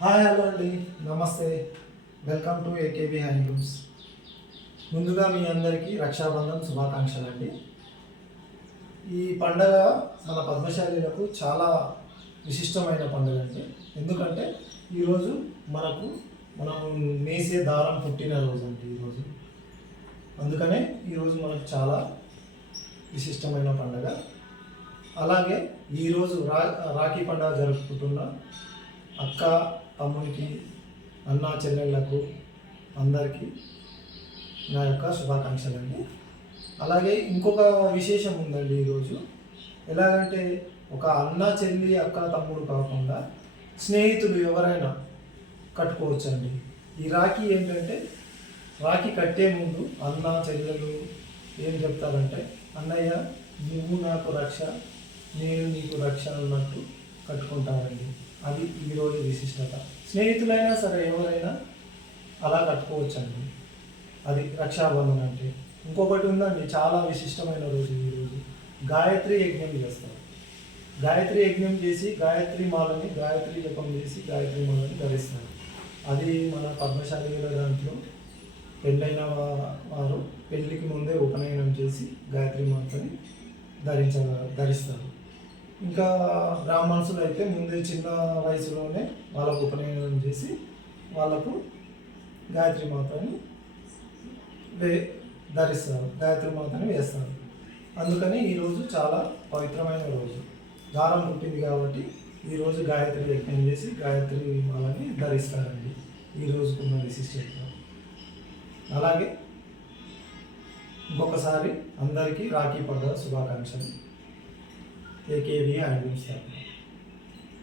Hi hello అండి, నమస్తే. Welcome to AKB handlooms. ముందుగా మీ అందరికీ రక్షాబంధన్ శుభాకాంక్షలు అండి. ఈ పండగ మన పద్మశాలీలకు చాలా విశిష్టమైన పండుగ అండి. ఎందుకంటే ఈరోజు మనం నేసే దారం పుట్టిన రోజు అండి ఈరోజు. అందుకనే ఈరోజు మనకు చాలా విశిష్టమైన పండుగ. అలాగే ఈరోజు రాఖీ పండుగ జరుపుకుంటున్న అక్క తమ్మునికి, అన్న చెల్లెళ్లకు అందరికీ నా యొక్క శుభాకాంక్షలు అండి. అలాగే ఇంకొక విశేషం ఉందండి ఈరోజు. ఎలాగంటే ఒక అన్న చెల్లి అక్క తమ్ముడు కాకుండా స్నేహితులు ఎవరైనా కట్టుకోవచ్చండి. ఈ రాఖీ ఏంటంటే రాఖీ కట్టే ముందు అన్న చెల్లెలు ఏం చెప్తారంటే, అన్నయ్య నువ్వు నాకు రక్ష, నేను నీకు రక్ష అన్నట్టు కట్టుకుంటారండి. అది ఈరోజు విశిష్టత. స్నేహితులైనా సరే ఎవరైనా అలా కట్టుకోవచ్చండి. అది రక్షాబంధన్ అంటే. ఇంకొకటి ఉందండి, చాలా విశిష్టమైన రోజు ఈరోజు. గాయత్రి యజ్ఞం చేస్తారు. గాయత్రి యజ్ఞం చేసి గాయత్రి జపం చేసి గాయత్రి మాలని ధరిస్తారు. అది మన పద్మశాలిల దాంట్లో పెళ్ళైన వారు పెళ్ళికి ముందే ఉపనయనం చేసి గాయత్రి మాతని ధరిస్తారు. ఇంకా బ్రాహ్మణులు అయితే ముందే చిన్న వయసులోనే వాళ్ళకు ఉపనయనం చేసి వాళ్ళకు గాయత్రి మాతని ధరిస్తారు, గాయత్రి మాతని వేస్తారు. అందుకని ఈరోజు చాలా పవిత్రమైన రోజు. దారం పుట్టింది కాబట్టి ఈరోజు గాయత్రి యజ్ఞం చేసి గాయత్రి మాలని ధరిస్తారండి. ఈ రోజుకున్న విశిష్టత. అలాగే ఇంకొకసారి అందరికీ రాఖీ పండుగ శుభాకాంక్షలు. ఏకేబీ హ్యాండ్లూమ్స్.